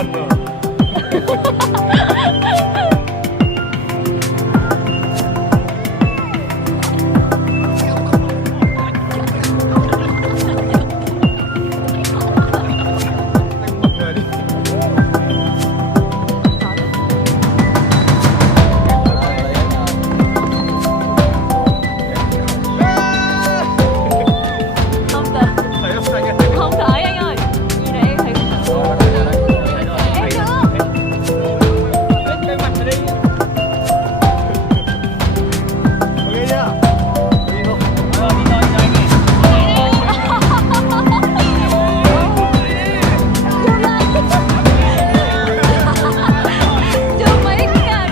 con rồi. Không thể anh ơi. Gì này em thấy không thể. Em chưa. Cái mặt ở đây. Ok chưa? Đi không? Đi thôi anh ơi. Chưa mấy cái ngàn.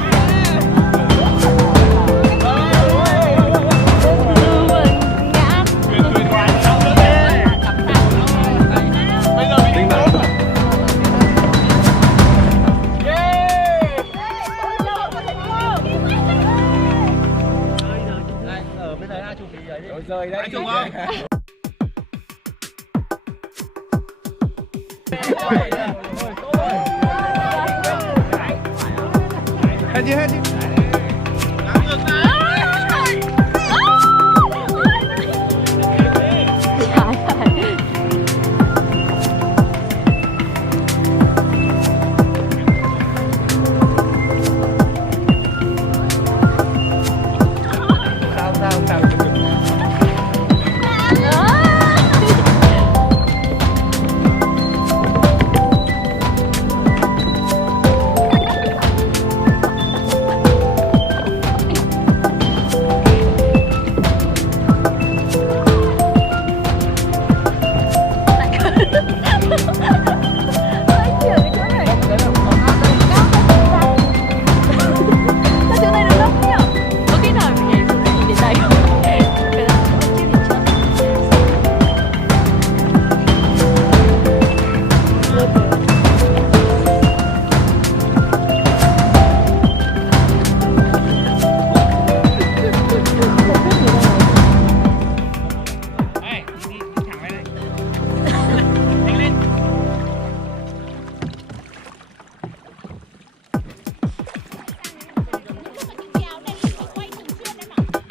Rơi đấy. Chụp không? Hết chưa, hết chưa? Sao sao sao?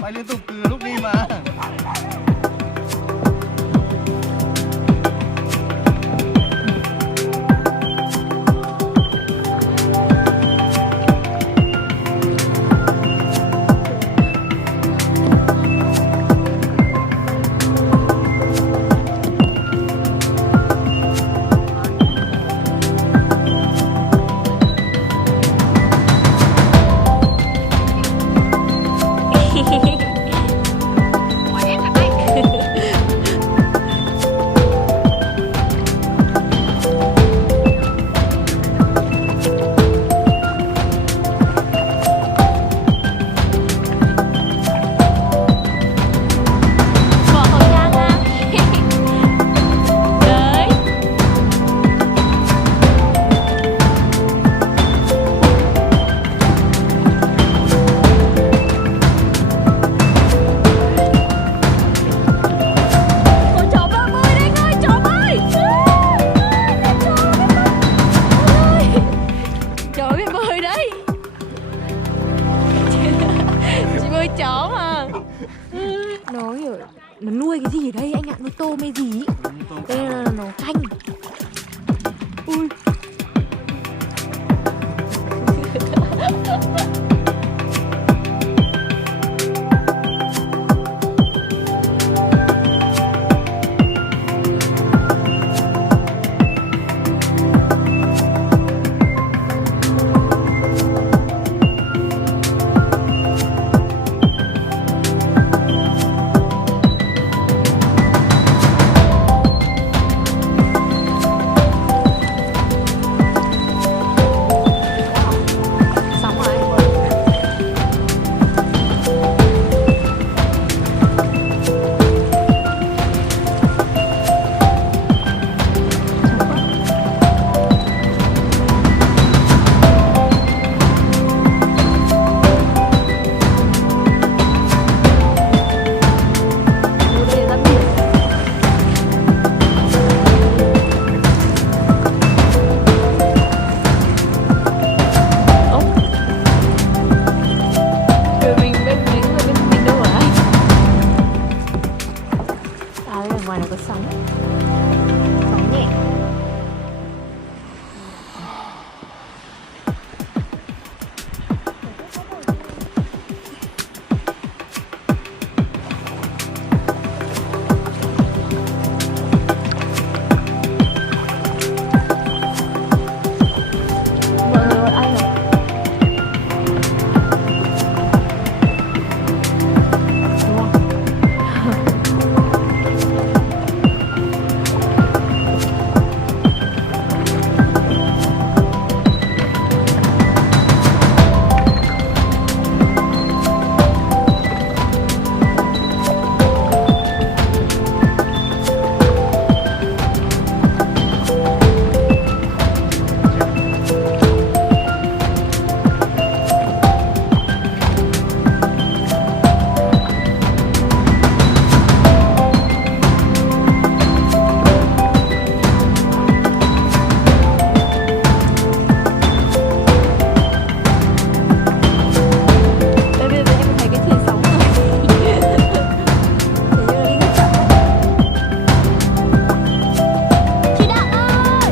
Bay liên tục từ lúc đi mà. Nó nuôi cái gì ở đây anh ạ? Nuôi tôm hay gì? Đây là nó canh. Ui. Xong rồi. ngoài này có sóng. Sóng nhẹ. Mọi người gọi anh à? Bây giờ em thấy cái thuyền sóng rồi. Thế nhưng mà đi nước chậm. Chị Đặng ơi!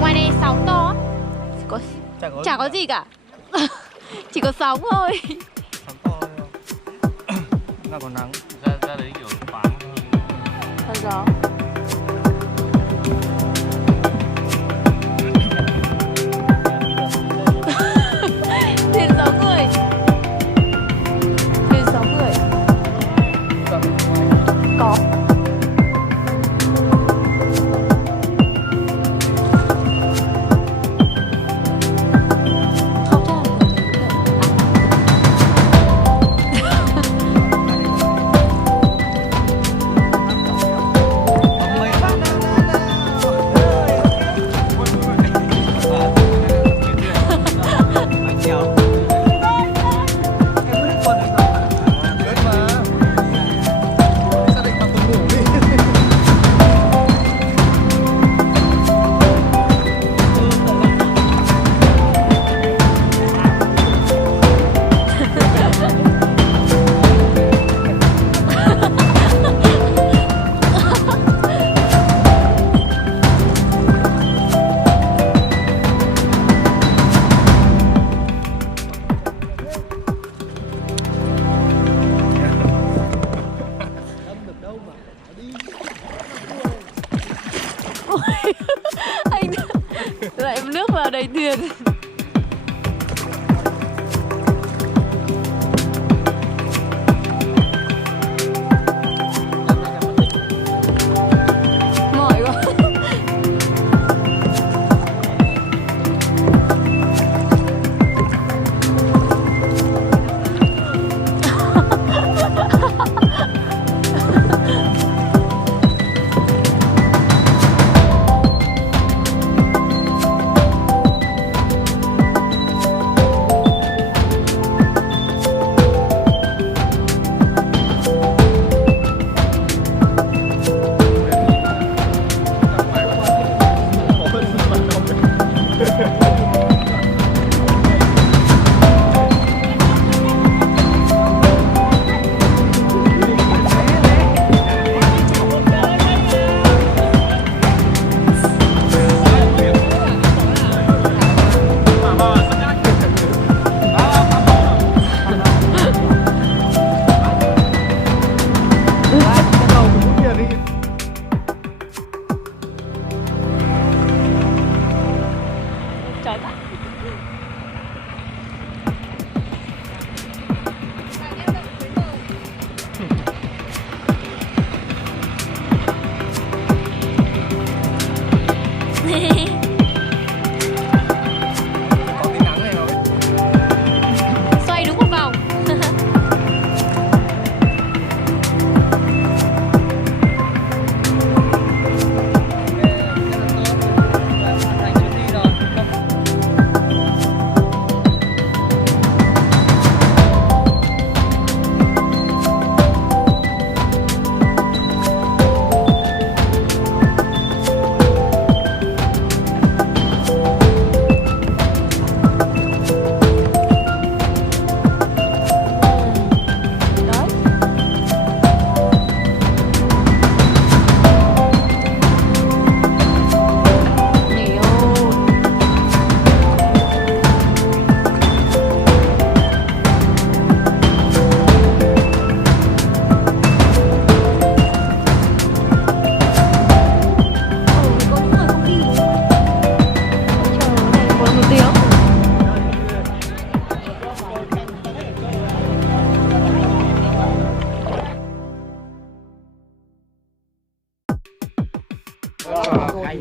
Ngoài này sóng to. Chả có gì cả. Chỉ có sóng thôi. Sóng to thôi không? Là có nắng. Ra đấy kiểu thoáng hơn. Có gió. Thuyền sáu người. Thuyền sáu người. Có. Không chắc là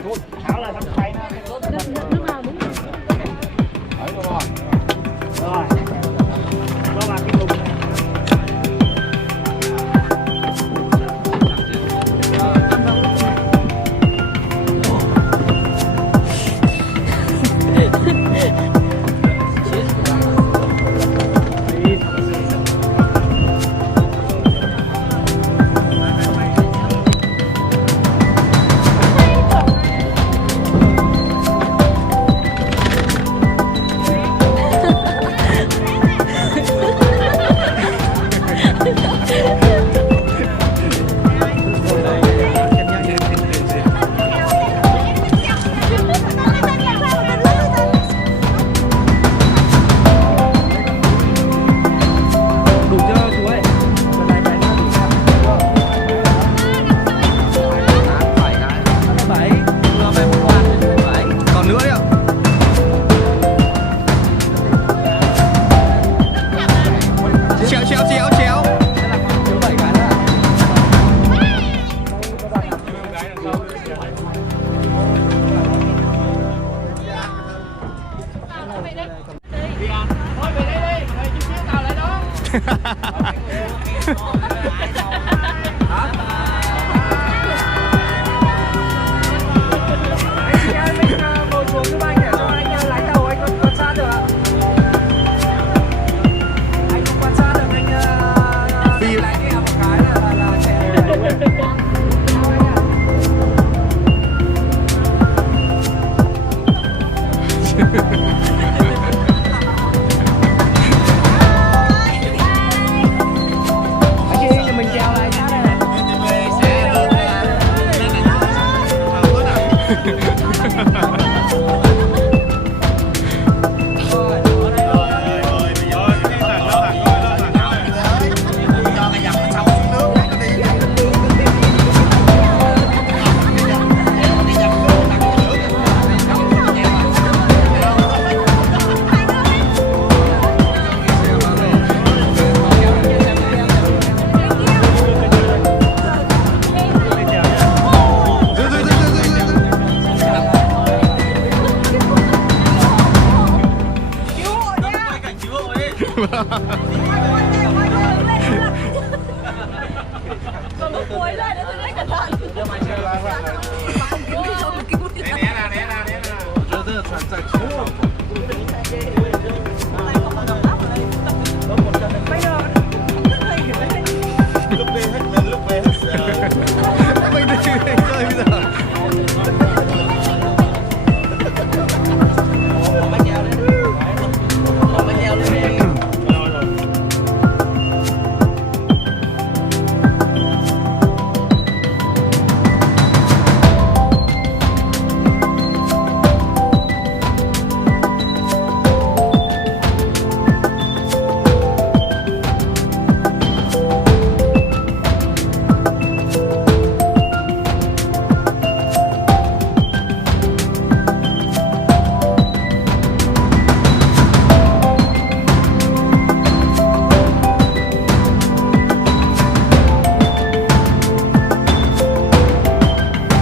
thôi tháo là thằng tay nó nước nào đúng rồi. đấy rồi cho vào cái thùng này. Đủ chưa chú ơi? Bảy, vừa về một quạt bảy. Còn nữa đấy ạ. Chéo chéo chéo chéo. Thiếu 7 cái nữa. Thôi về đây đi, thầy chút xíu tao lại đó. Anh ngồi xuống giúp anh để cho anh lái tàu, anh quan sát được ạ. Anh không quan sát được anh lái kia một cái là chạy. Mình treo lại sát đây này. Còn lúc cuối lên nữa tôi lấy cẩn thận. Né ra.